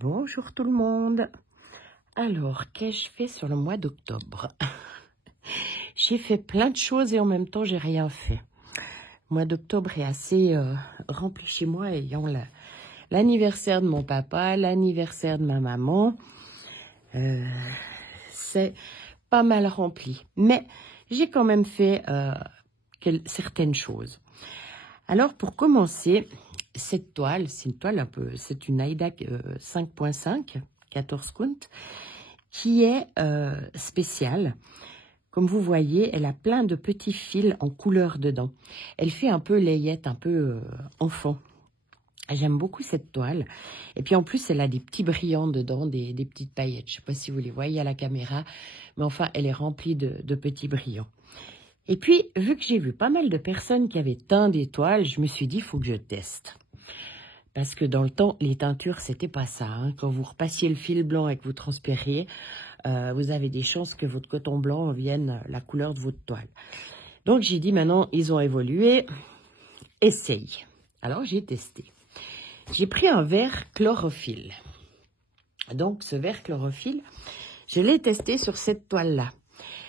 Bonjour tout le monde. Alors, qu'ai-je fait sur le mois d'octobre? J'ai fait plein de choses et en même temps, j'ai rien fait. Le mois d'octobre est assez rempli chez moi, ayant l'anniversaire de mon papa, l'anniversaire de ma maman. C'est pas mal rempli. Mais j'ai quand même fait certaines choses. Alors, pour commencer, cette toile, c'est une toile un peu, c'est une Aida 5.5, 14 count, qui est spéciale. Comme vous voyez, elle a plein de petits fils en couleur dedans. Elle fait un peu layette, un peu enfant. J'aime beaucoup cette toile. Et puis en plus, elle a des petits brillants dedans, des petites paillettes. Je ne sais pas si vous les voyez à la caméra, mais enfin, elle est remplie de petits brillants. Et puis, vu que j'ai vu pas mal de personnes qui avaient teint des toiles, je me suis dit, il faut que je teste. Parce que dans le temps, les teintures, c'était pas ça. Hein. Quand vous repassiez le fil blanc et que vous transpiriez, vous avez des chances que votre coton blanc vienne la couleur de votre toile. Donc, j'ai dit, maintenant, ils ont évolué. Essaye. Alors, j'ai testé. J'ai pris un verre chlorophylle. Donc, ce verre chlorophylle, je l'ai testé sur cette toile-là.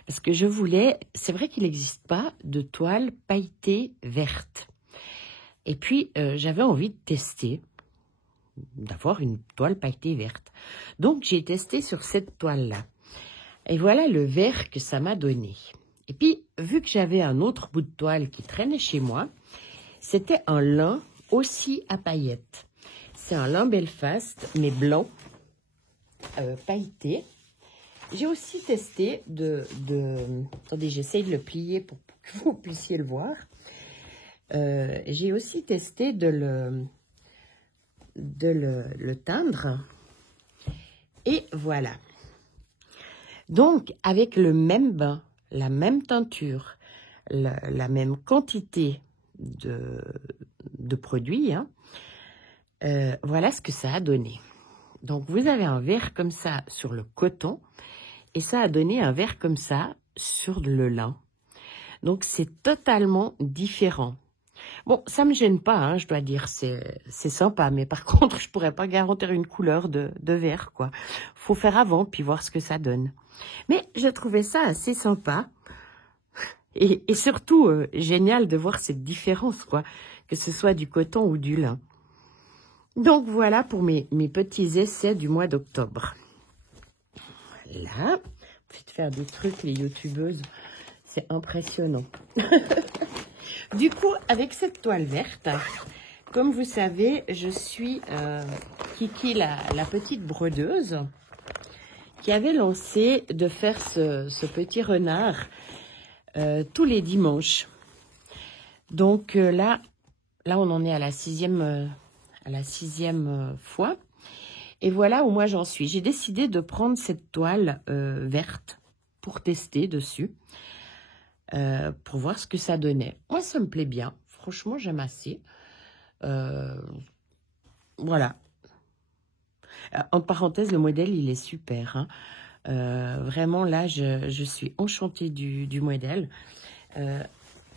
Parce que je voulais, c'est vrai qu'il n'existe pas de toile pailletée verte. Et puis, j'avais envie de tester, d'avoir une toile pailletée verte. Donc, j'ai testé sur cette toile-là. Et voilà le vert que ça m'a donné. Et puis, vu que j'avais un autre bout de toile qui traînait chez moi, c'était un lin aussi à paillettes. C'est un lin Belfast, mais blanc, pailleté. J'ai aussi testé attendez, j'essaye de le plier pour que vous puissiez le voir. J'ai aussi testé de le teindre. Et voilà. Donc, avec le même bain, la même teinture, la même quantité de produits, hein, voilà ce que ça a donné. Donc, vous avez un verre comme ça sur le coton et ça a donné un verre comme ça sur le lin. Donc, c'est totalement différent. Bon, ça me gêne pas, hein, je dois dire, c'est sympa. Mais par contre, je pourrais pas garantir une couleur de verre, quoi. Faut faire avant, puis voir ce que ça donne. Mais je trouvais ça assez sympa. Et surtout, génial de voir cette différence, quoi. Que ce soit du coton ou du lin. Donc, voilà pour mes petits essais du mois d'octobre. Là, faites faire des trucs, les youtubeuses. C'est impressionnant. Du coup, avec cette toile verte, comme vous savez, je suis Kiki, la petite brodeuse, qui avait lancé de faire ce petit renard tous les dimanches. Donc là, on en est à la sixième fois. Et voilà où moi j'en suis. J'ai décidé de prendre cette toile verte pour tester dessus. Pour voir ce que ça donnait. Moi, ça me plaît bien. Franchement, j'aime assez. Voilà. En parenthèse, le modèle, il est super. Hein. Vraiment, là, je suis enchantée du modèle.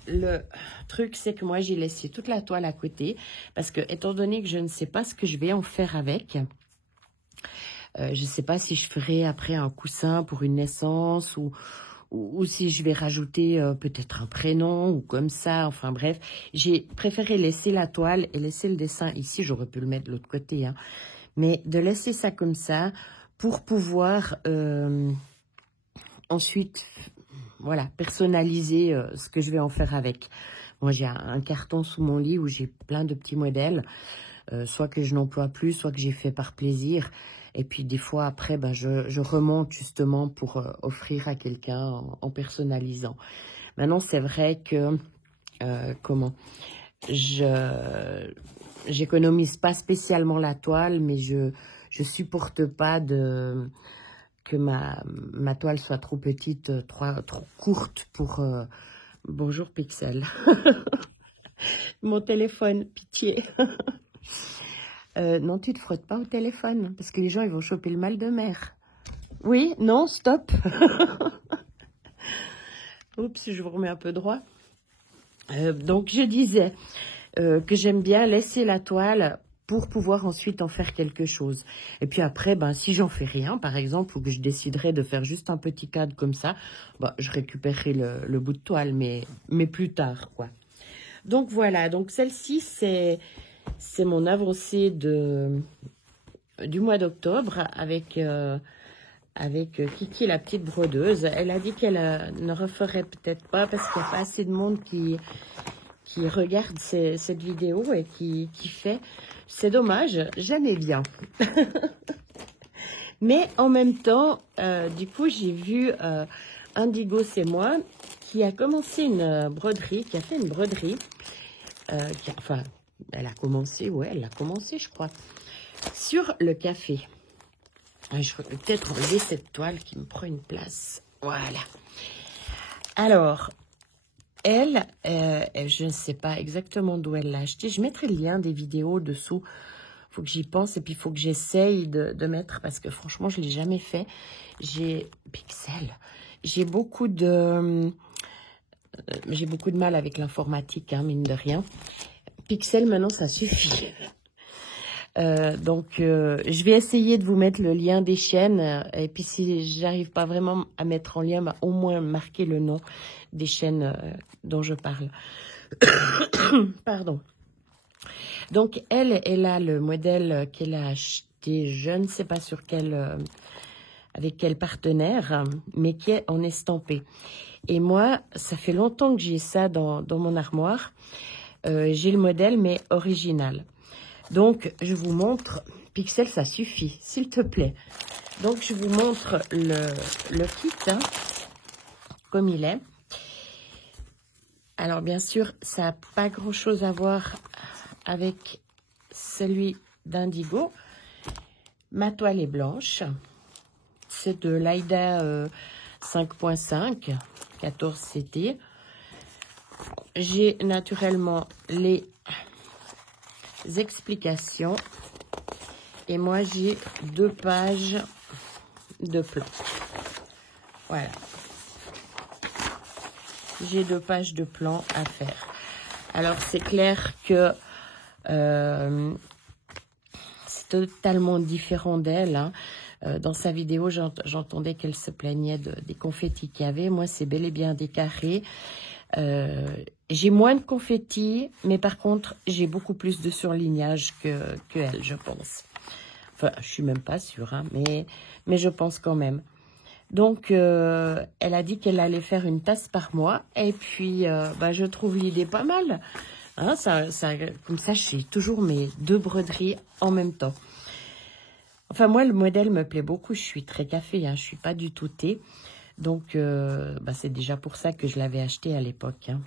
Le truc, c'est que moi, j'ai laissé toute la toile à côté. Parce que, étant donné que je ne sais pas ce que je vais en faire avec, je ne sais pas si je ferai après un coussin pour une naissance ou si je vais rajouter peut-être un prénom ou comme ça, enfin bref. J'ai préféré laisser la toile et laisser le dessin ici, j'aurais pu le mettre de l'autre côté, hein. Mais de laisser ça comme ça pour pouvoir ensuite, voilà, personnaliser ce que je vais en faire avec. Moi, j'ai un carton sous mon lit où j'ai plein de petits modèles, soit que je n'emploie plus, soit que j'ai fait par plaisir. Et puis des fois après, ben, je remonte justement pour offrir à quelqu'un en personnalisant. Maintenant, c'est vrai que, j'économise pas spécialement la toile, mais je supporte pas que ma toile soit trop petite, trop courte pour... Bonjour Pixel. Mon téléphone, pitié. Non, tu te frottes pas au téléphone, parce que les gens, ils vont choper le mal de mer. Oui, non, stop. Oups, je vous remets un peu droit. Donc, je disais que j'aime bien laisser la toile pour pouvoir ensuite en faire quelque chose. Et puis après, ben, si j'en fais rien, par exemple, ou que je déciderais de faire juste un petit cadre comme ça, ben, je récupérerai le bout de toile, mais plus tard, quoi. Donc voilà, donc celle-ci, c'est mon avancée du mois d'octobre avec Kiki, la petite brodeuse. Elle a dit qu'elle ne referait peut-être pas parce qu'il n'y a pas assez de monde qui regarde cette vidéo et qui fait. C'est dommage, j'aimais bien. Mais en même temps, du coup, j'ai vu Indigo, c'est moi, qui a commencé une broderie, qui a fait une broderie. Enfin, elle a commencé, ouais, elle a commencé, je crois, sur le café. Je vais peut-être enlever cette toile qui me prend une place. Voilà. Alors, elle, je ne sais pas exactement d'où elle l'a acheté. Je mettrai le lien des vidéos dessous. Il faut que j'y pense et puis il faut que j'essaye de mettre parce que franchement, je ne l'ai jamais fait. J'ai Pixel. J'ai beaucoup de mal avec l'informatique, hein, mine de rien. Pixel, maintenant, ça suffit. Donc, je vais essayer de vous mettre le lien des chaînes. Et puis, si j'arrive pas vraiment à mettre en lien, bah, au moins marquer le nom des chaînes dont je parle. Pardon. Donc, elle a le modèle qu'elle a acheté, je ne sais pas sur avec quel partenaire, mais qui est en estampé. Et moi, ça fait longtemps que j'ai ça dans mon armoire. J'ai le modèle, mais original. Donc, je vous montre, Pixel, ça suffit, s'il te plaît. Donc, je vous montre le kit, hein, comme il est. Alors, bien sûr, ça n'a pas grand-chose à voir avec celui d'Indigo. Ma toile est blanche. C'est de l'Aida 5.5, 14 CT. J'ai naturellement les explications. Et moi, j'ai 2 pages de plan. Voilà. J'ai 2 pages de plan à faire. Alors, c'est clair que c'est totalement différent d'elle. Hein. Dans sa vidéo, j'entendais qu'elle se plaignait des confettis qu'il y avait. Moi, c'est bel et bien des carrés. J'ai moins de confettis, mais par contre, j'ai beaucoup plus de surlignage que elle, je pense. Enfin, je suis même pas sûre, hein, mais je pense quand même. Donc, elle a dit qu'elle allait faire une tasse par mois. Et puis, bah, je trouve l'idée pas mal. Hein, comme ça, j'ai toujours mes 2 broderies en même temps. Enfin, moi, le modèle me plaît beaucoup. Je suis très café, hein, je suis pas du tout thé. Donc, bah, c'est déjà pour ça que je l'avais acheté à l'époque. Hein.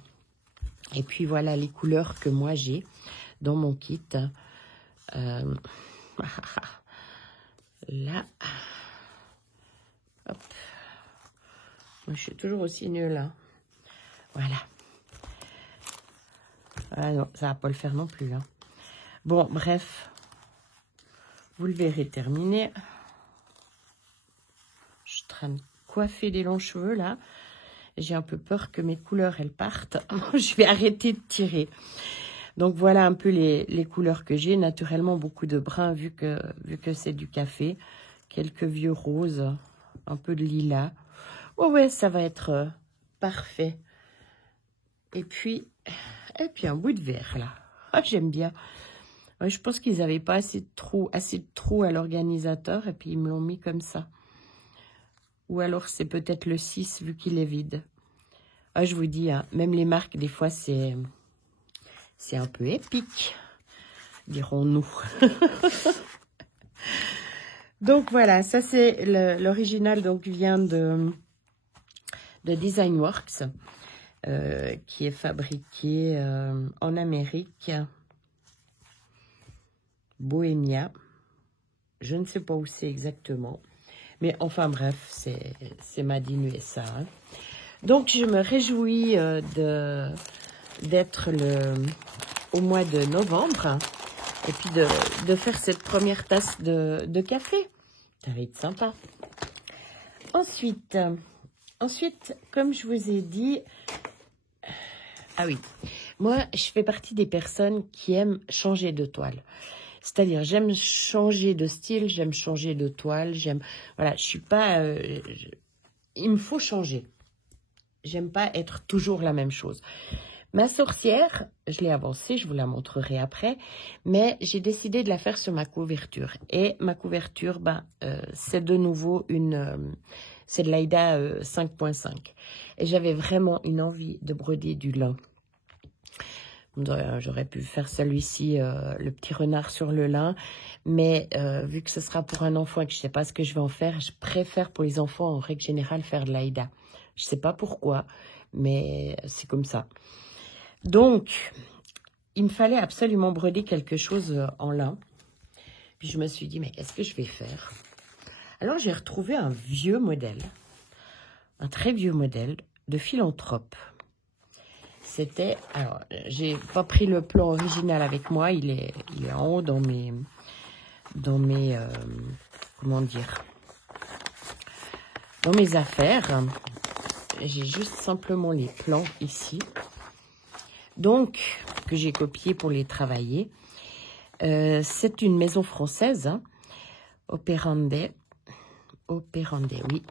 Et puis, voilà les couleurs que moi, j'ai dans mon kit. Là. Hop. Moi, je suis toujours aussi nulle. Hein. Voilà. Ah non, ça va pas le faire non plus. Hein. Bon, bref. Vous le verrez terminé. Je suis en train de coiffer des longs cheveux, là. J'ai un peu peur que mes couleurs, elles partent. Je vais arrêter de tirer. Donc, voilà un peu les couleurs que j'ai. Naturellement, beaucoup de brun, vu que c'est du café. Quelques vieux roses. Un peu de lilas. Oh ouais, ça va être parfait. Et puis un bout de verre, là. Ah, j'aime bien. Ouais, je pense qu'ils n'avaient pas assez de trous à l'organisateur. Et puis, ils me l'ont mis comme ça. Ou alors, c'est peut-être le 6, vu qu'il est vide. Ah, je vous dis, hein, même les marques, des fois, c'est un peu épique, dirons-nous. Donc, voilà, ça, c'est l'original, donc, vient de Designworks, qui est fabriqué en Amérique. Bohemia. Je ne sais pas où c'est exactement. Mais enfin, bref, c'est Made in USA. Hein. Donc, je me réjouis d'être au mois de novembre et puis de faire cette première tasse de café. Ça va être sympa. Ensuite, comme je vous ai dit, ah oui, moi, je fais partie des personnes qui aiment changer de toile. C'est-à-dire, j'aime changer de style, j'aime changer de toile, voilà, je suis pas... il me faut changer. J'aime pas être toujours la même chose. Ma sorcière, je l'ai avancée, je vous la montrerai après, mais j'ai décidé de la faire sur ma couverture. Et ma couverture, c'est de nouveau c'est de l'Aïda 5.5. Et j'avais vraiment une envie de broder du lin. J'aurais pu faire celui-ci, le petit renard sur le lin, mais vu que ce sera pour un enfant et que je ne sais pas ce que je vais en faire, je préfère pour les enfants en règle générale faire de l'Aïda. Je ne sais pas pourquoi, mais c'est comme ça. Donc, il me fallait absolument broder quelque chose en lin. Puis je me suis dit, mais qu'est-ce que je vais faire? Alors, j'ai retrouvé un vieux modèle, un très vieux modèle de philanthrope. C'était, alors, j'ai pas pris le plan original avec moi, il est en haut dans mes comment dire, dans mes affaires. J'ai juste simplement les plans ici. Donc, que j'ai copié pour les travailler. C'est une maison française, hein, Opérande, oui,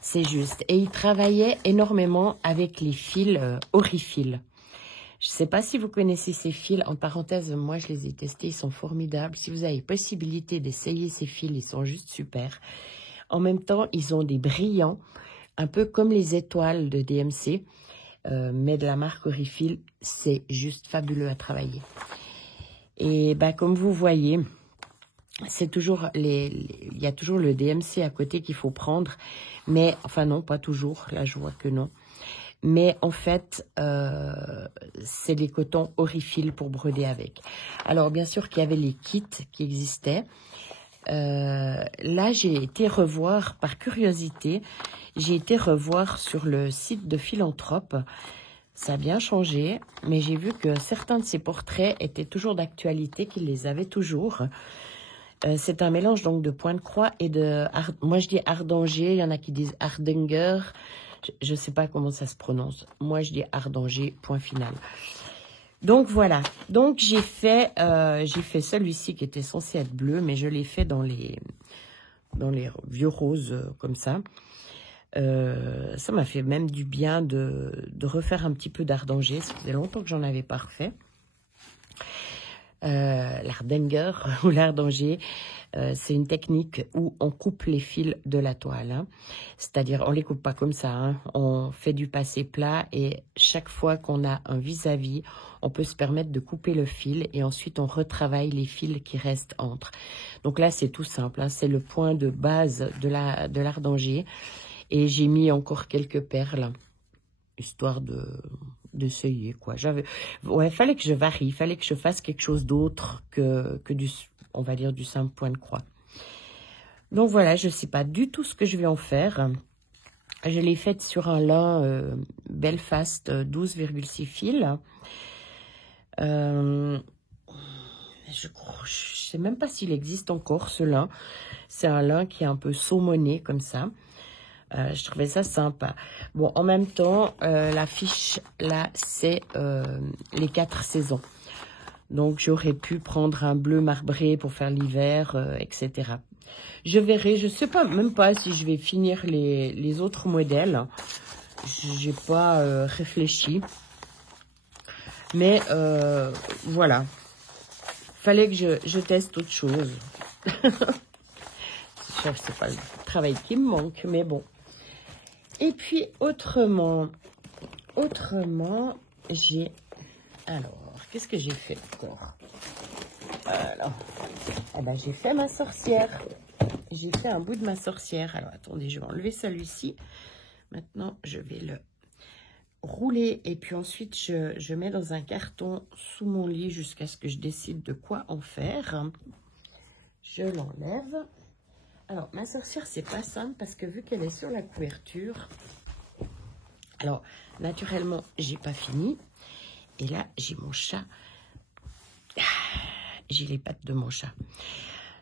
c'est juste. Et il travaillait énormément avec les fils Aurifil. Je ne sais pas si vous connaissez ces fils. En parenthèse, moi, je les ai testés. Ils sont formidables. Si vous avez possibilité d'essayer ces fils, ils sont juste super. En même temps, ils ont des brillants, un peu comme les étoiles de DMC, mais de la marque Aurifil. C'est juste fabuleux à travailler. Et comme vous voyez, c'est toujours il y a toujours le DMC à côté qu'il faut prendre, mais enfin non, pas toujours. Là, je vois que non. Mais en fait, c'est des cotons Aurifil pour broder avec. Alors, bien sûr qu'il y avait les kits qui existaient. Là, j'ai été revoir, par curiosité, j'ai été revoir sur le site de Philanthrope. Ça a bien changé, mais j'ai vu que certains de ces portraits étaient toujours d'actualité, qu'ils les avaient toujours. C'est un mélange donc de point de croix et de... Moi, je dis Ardanger, il y en a qui disent Hardanger. Je ne sais pas comment ça se prononce. Moi, je dis Ardanger, point final. Donc, voilà. Donc, j'ai fait celui-ci qui était censé être bleu, mais je l'ai fait dans les vieux roses comme ça. Ça m'a fait même du bien de refaire un petit peu d'Ardanger. Ça faisait longtemps que j'en avais pas refait. L'Ardanger ou l'Ardanger, c'est une technique où on coupe les fils de la toile, hein. C'est-à-dire on les coupe pas comme ça, hein. On fait du passé plat et chaque fois qu'on a un vis-à-vis, on peut se permettre de couper le fil et ensuite on retravaille les fils qui restent entre. Donc là c'est tout simple, hein. C'est le point de base de l'Ardanger et j'ai mis encore quelques perles histoire d'essayer, quoi. Ouais, fallait que je varie, il fallait que je fasse quelque chose d'autre que on va dire, du simple point de croix. Donc voilà, je ne sais pas du tout ce que je vais en faire. Je l'ai faite sur un lin Belfast 12,6 fils. Je sais même pas s'il existe encore, ce lin. C'est un lin qui est un peu saumonné, comme ça. Je trouvais ça sympa. Bon, en même temps, l'affiche, là, c'est les 4 saisons. Donc, j'aurais pu prendre un bleu marbré pour faire l'hiver, etc. Je verrai. Je ne sais pas, même pas si je vais finir les autres modèles. J'ai pas réfléchi. Mais voilà. Fallait que je teste autre chose. C'est pas le travail qui me manque, mais bon. Et puis, autrement, j'ai... Alors, qu'est-ce que j'ai fait encore? Alors, j'ai fait ma sorcière. J'ai fait un bout de ma sorcière. Alors, attendez, je vais enlever celui-ci. Maintenant, je vais le rouler. Et puis ensuite, je mets dans un carton sous mon lit jusqu'à ce que je décide de quoi en faire. Je l'enlève. Alors, ma sorcière, c'est pas simple parce que vu qu'elle est sur la couverture, alors, naturellement, j'ai pas fini. Et là, j'ai mon chat. J'ai les pattes de mon chat.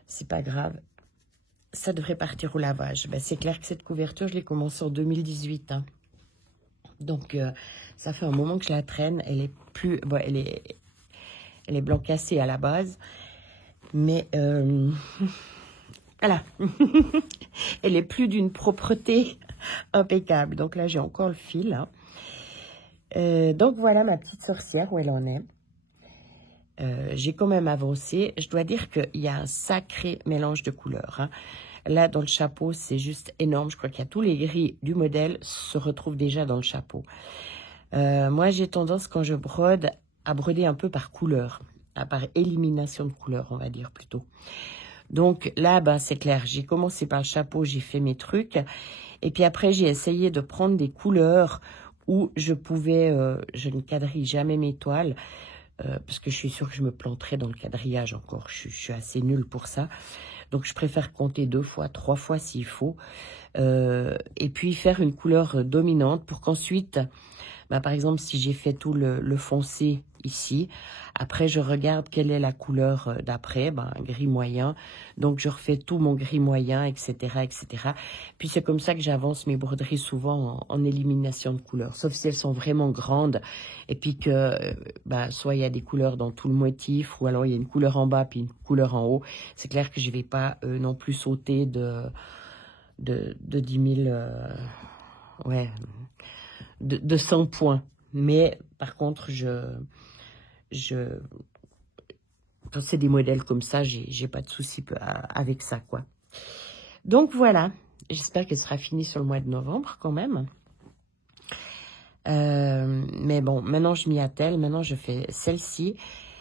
C'est pas grave. Ça devrait partir au lavage. C'est clair que cette couverture, je l'ai commencée en 2018. Hein. Donc, ça fait un moment que je la traîne. Elle est plus... Bon, elle est blanc cassé à la base. Mais voilà, elle est plus d'une propreté impeccable. Donc là, j'ai encore le fil. Hein. Donc voilà ma petite sorcière, où elle en est. J'ai quand même avancé. Je dois dire qu'il y a un sacré mélange de couleurs. Hein. Là, dans le chapeau, c'est juste énorme. Je crois qu'il y a tous les gris du modèle se retrouvent déjà dans le chapeau. Moi, j'ai tendance, quand je brode, à broder un peu par couleur. Par élimination de couleurs, on va dire plutôt. Donc là, ben, c'est clair. J'ai commencé par le chapeau, j'ai fait mes trucs. Et puis après, j'ai essayé de prendre des couleurs où je pouvais... je ne quadrille jamais mes toiles. Parce que je suis sûre que je me planterais dans le quadrillage encore. Je suis assez nulle pour ça. Donc, je préfère compter 2 fois, 3 fois s'il faut. Et puis, faire une couleur dominante pour qu'ensuite, bah, par exemple, si j'ai fait tout le foncé ici, après, je regarde quelle est la couleur d'après, ben, un gris moyen. Donc, je refais tout mon gris moyen, etc., etc. Puis, c'est comme ça que j'avance mes broderies souvent en élimination de couleurs. Sauf si elles sont vraiment grandes. Et puis que, ben, soit il y a des couleurs dans tout le motif, ou alors il y a une couleur en bas, puis une couleur en haut. C'est clair que je vais pas non plus sauter de 10 000... ouais... de 100 points. Mais, par contre, quand c'est des modèles comme ça, j'ai pas de souci avec ça, quoi. Donc, voilà. J'espère qu'elle sera finie sur le mois de novembre, quand même. Mais bon, maintenant, je m'y attelle. Maintenant, je fais celle-ci.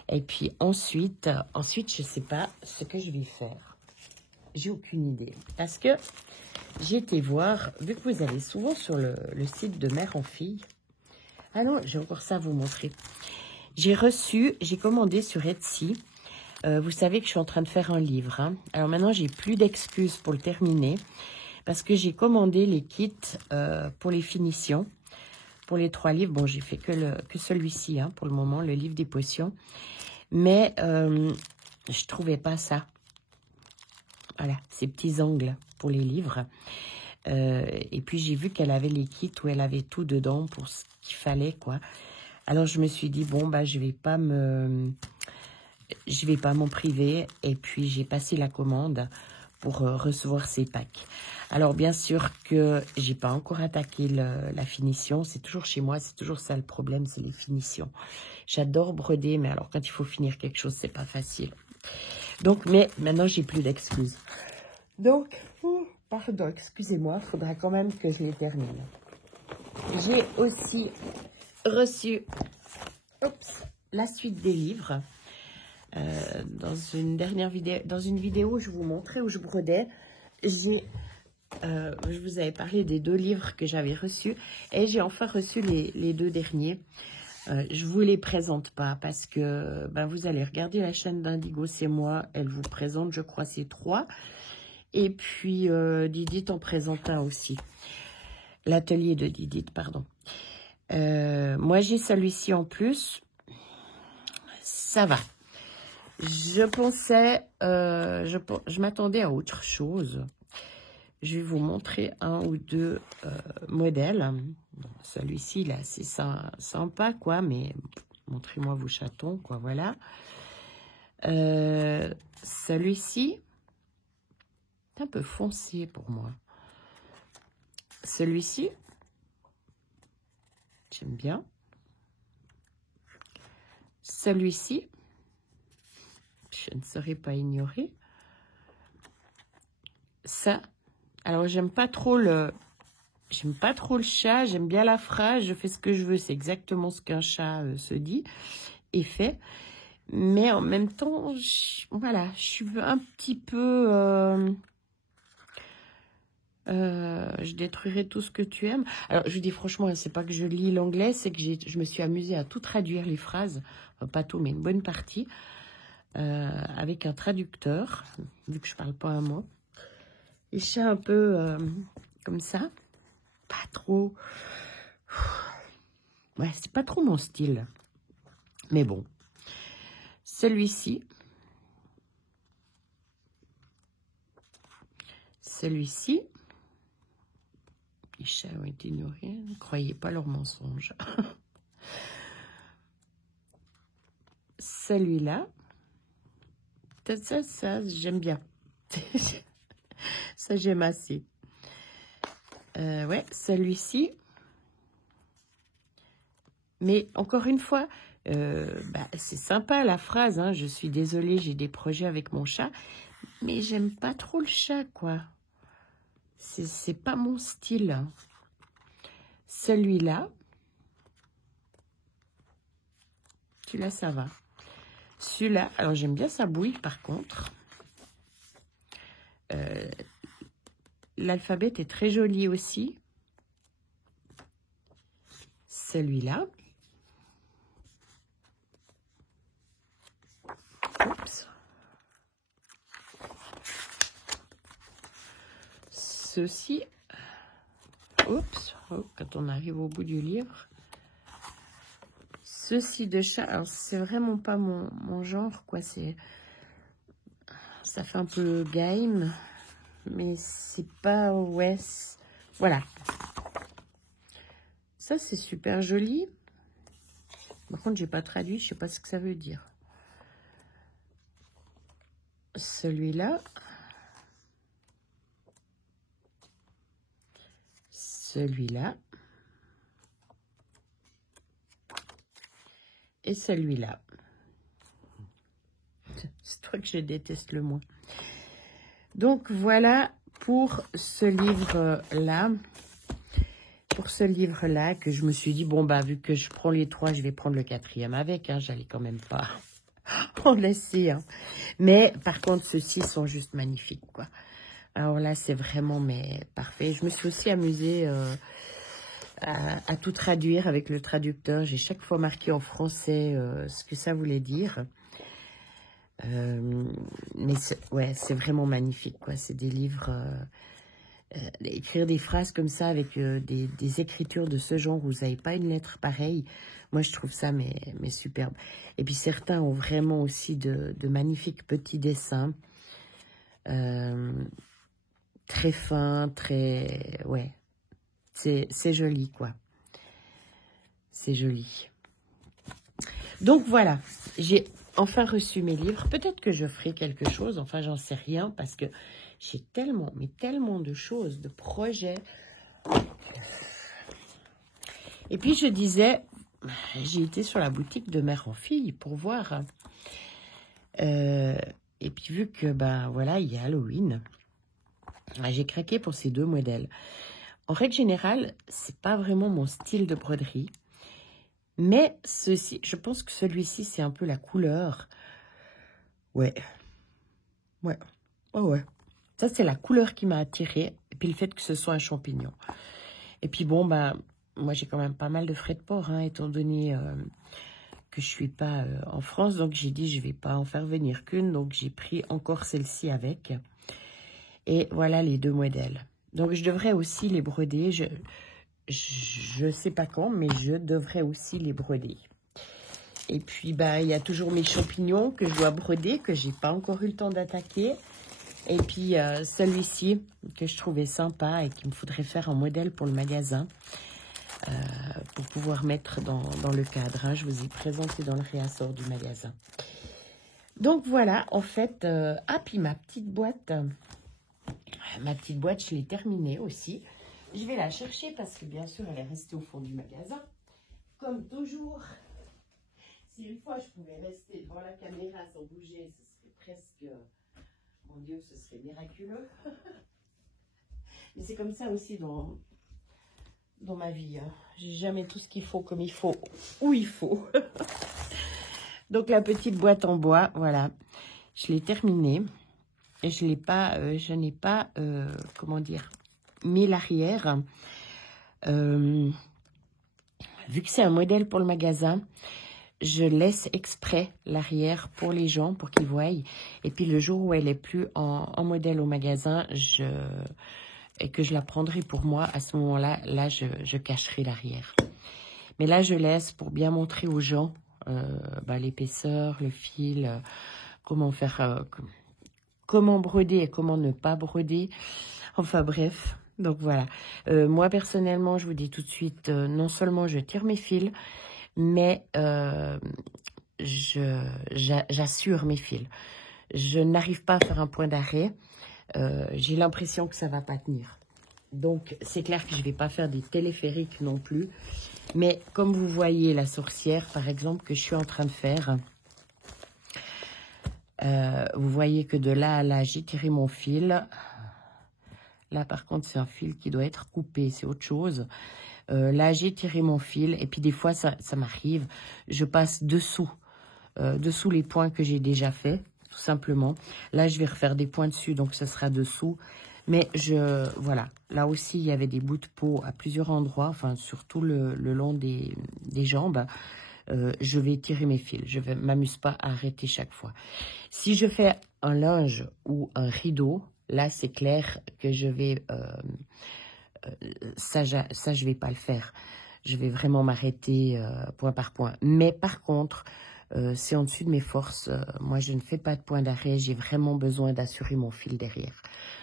Et puis, ensuite, je sais pas ce que je vais faire. J'ai aucune idée. Parce que j'ai été voir, vu que vous allez souvent sur le site de Mère en Fille. Ah non, j'ai encore ça à vous montrer. J'ai commandé sur Etsy. Vous savez que je suis en train de faire un livre. Hein. Alors maintenant, j'ai plus d'excuses pour le terminer. Parce que j'ai commandé les kits pour les finitions. Pour les 3 livres. Bon, j'ai fait que celui-ci, hein, pour le moment, le livre des potions. Mais je trouvais pas ça. Voilà, ces petits angles pour les livres. Et puis, j'ai vu qu'elle avait les kits où elle avait tout dedans pour ce qu'il fallait, quoi. Alors, je me suis dit, bon, bah, je vais pas m'en priver. Et puis, j'ai passé la commande pour recevoir ces packs. Alors, bien sûr que j'ai pas encore attaqué la finition. C'est toujours chez moi, c'est toujours ça le problème, c'est les finitions. J'adore broder, mais alors, quand il faut finir quelque chose, c'est pas facile. Donc, mais maintenant, j'ai plus d'excuses. Donc, pardon, excusez-moi, il faudra quand même que je les termine. J'ai aussi reçu la suite des livres. Dans une dernière vidéo, dans une vidéo, je vous montrais où je brodais. Je vous avais parlé des 2 livres que j'avais reçus. Et j'ai enfin reçu les 2 derniers. Je vous les présente pas parce que ben, vous allez regarder la chaîne d'Indigo, c'est moi. Elle vous présente, je crois, ces 3. Et puis, Didit en présente un aussi. L'atelier de Didit, pardon. Moi, j'ai celui-ci en plus. Ça va. Je pensais... je m'attendais à autre chose. Je vais vous montrer 1 ou 2 modèles. Bon, celui-ci, là, c'est sympa, quoi. Mais montrez-moi vos chatons, quoi. Voilà. Celui-ci... un peu foncé pour moi. Celui-ci, j'aime bien. Celui-ci, je ne saurais pas ignorer. Ça, alors j'aime pas trop le chat, j'aime bien la phrase, je fais ce que je veux, c'est exactement ce qu'un chat se dit et fait. Mais en même temps, voilà, je suis un petit peu... je détruirai tout ce que tu aimes. Alors, je vous dis franchement, c'est pas que je lis l'anglais, c'est que je me suis amusée à tout traduire les phrases, enfin, pas tout, mais une bonne partie, avec un traducteur, vu que je parle pas un mot. Et je suis un peu comme ça, pas trop... Ouais, c'est pas trop mon style. Mais bon. Celui-ci. Celui-ci. Les chats ont été nourris. Ne croyez pas leurs mensonges. Celui-là. Ça j'aime bien. Ça, j'aime assez. Ouais, celui-ci. Mais encore une fois, c'est sympa la phrase, hein, je suis désolée, j'ai des projets avec mon chat, mais j'aime pas trop le chat, quoi. C'est pas mon style. Celui-là, celui-là, ça va. Celui-là, alors j'aime bien sa bouille, par contre. L'alphabet est très joli aussi. Celui-là. Oups. Ceci. Oups. Oh, quand on arrive au bout du livre. Ceci de chat. Alors, c'est vraiment pas mon genre, quoi. Ça fait un peu game. Mais c'est pas... Ouais. Voilà. Ça, c'est super joli. Par contre, j'ai pas traduit. Je sais pas ce que ça veut dire. Celui-là. Celui-là. Et celui-là. C'est toi que je déteste le moins. Donc, voilà pour ce livre-là. Pour ce livre-là, que je me suis dit, bon, bah, vu que je prends les 3, je vais prendre le 4e avec. Hein, j'allais quand même pas en laisser. Hein. Mais, par contre, ceux-ci sont juste magnifiques, quoi. Alors là, c'est vraiment parfait. Je me suis aussi amusée à tout traduire avec le traducteur. J'ai chaque fois marqué en français ce que ça voulait dire. Mais c'est vraiment magnifique, quoi. C'est des livres... écrire des phrases comme ça avec des écritures de ce genre où vous n'avez pas une lettre pareille, moi je trouve ça mais superbe. Et puis certains ont vraiment aussi de magnifiques petits dessins, très fins, très... Ouais, c'est joli, quoi. C'est joli. Donc voilà, j'ai enfin reçu mes livres. Peut-être que je ferai quelque chose, enfin j'en sais rien, parce que j'ai tellement, mais tellement de choses, de projets. Et puis je disais, j'ai été sur la boutique de mère en fille pour voir. Et puis vu que, voilà, il y a Halloween, j'ai craqué pour ces 2 modèles. En règle générale, c'est pas vraiment mon style de broderie. Mais ceci, je pense que celui-ci, c'est un peu la couleur. Ouais. Ouais. Oh ouais. Ça, c'est la couleur qui m'a attirée. Et puis le fait que ce soit un champignon. Et puis bon, moi, j'ai quand même pas mal de frais de port, hein, étant donné que je suis pas en France. Donc, j'ai dit, je vais pas en faire venir qu'une. Donc, j'ai pris encore celle-ci avec. Et voilà les 2 modèles. Donc, je devrais aussi les broder. Je sais pas quand, mais je devrais aussi les broder. Et puis, il y a toujours mes champignons que je dois broder, que j'ai pas encore eu le temps d'attaquer. Et puis, celui-ci, que je trouvais sympa et qu'il me faudrait faire un modèle pour le magasin, pour pouvoir mettre dans le cadre. Hein. Je vous ai présenté dans le réassort du magasin. Donc, voilà, en fait, puis ma petite boîte. Ma petite boîte, je l'ai terminée aussi. Je vais la chercher parce que, bien sûr, elle est restée au fond du magasin. Comme toujours, si une fois je pouvais rester devant la caméra sans bouger, ce serait presque... Mon Dieu, ce serait miraculeux. Mais c'est comme ça aussi dans ma vie. Hein. J'ai jamais tout ce qu'il faut comme il faut, où il faut. Donc, la petite boîte en bois, voilà. Je l'ai terminée. Et je n'ai pas, comment dire, mis l'arrière. Vu que c'est un modèle pour le magasin, je laisse exprès l'arrière pour les gens, pour qu'ils voient. Et puis le jour où elle est plus en modèle au magasin, et que je la prendrai pour moi, à ce moment-là, je cacherai l'arrière. Mais là, je laisse pour bien montrer aux gens l'épaisseur, le fil, comment faire... comment broder et comment ne pas broder. Enfin bref, donc voilà. Moi personnellement, je vous dis tout de suite, non seulement je tire mes fils, mais j'assure mes fils. je n'arrive pas à faire un point d'arrêt. J'ai l'impression que ça va pas tenir. Donc, c'est clair que je vais pas faire des téléphériques non plus. Mais comme vous voyez la sorcière, par exemple, que je suis en train de faire, vous voyez que de là à là, j'ai tiré mon fil. Là, par contre, c'est un fil qui doit être coupé, c'est autre chose. Là, j'ai tiré mon fil et puis des fois, ça m'arrive. Je passe dessous les points que j'ai déjà fait, tout simplement. Là, je vais refaire des points dessus, donc ça sera dessous. Mais voilà, là aussi, il y avait des bouts de peau à plusieurs endroits, enfin, surtout le long des jambes. Je vais tirer mes fils. Je ne m'amuse pas à arrêter chaque fois. Si je fais un linge ou un rideau, là, c'est clair que je vais... ça, je vais pas le faire. Je vais vraiment m'arrêter point par point. Mais par contre, c'est en dessus de mes forces. Moi, je ne fais pas de point d'arrêt. J'ai vraiment besoin d'assurer mon fil derrière.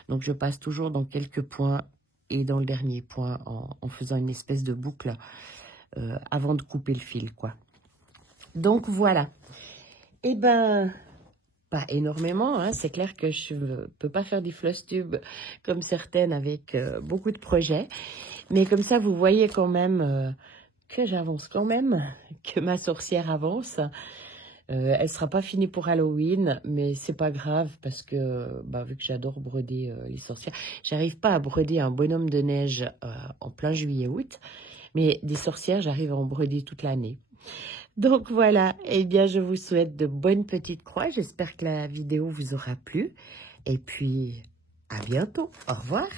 Donc, je passe toujours dans quelques points et dans le dernier point en faisant une espèce de boucle avant de couper le fil, quoi. Donc, voilà. Eh ben, pas énormément, hein. C'est clair que je ne peux pas faire des floss tubes comme certaines avec beaucoup de projets. Mais comme ça, vous voyez quand même que j'avance quand même, que ma sorcière avance. Elle ne sera pas finie pour Halloween, mais c'est pas grave parce que, vu que j'adore broder les sorcières, j'arrive pas à broder un bonhomme de neige en plein juillet-août, mais des sorcières, j'arrive à en broder toute l'année. Donc voilà, eh bien je vous souhaite de bonnes petites croix. J'espère que la vidéo vous aura plu. Et puis, à bientôt. Au revoir.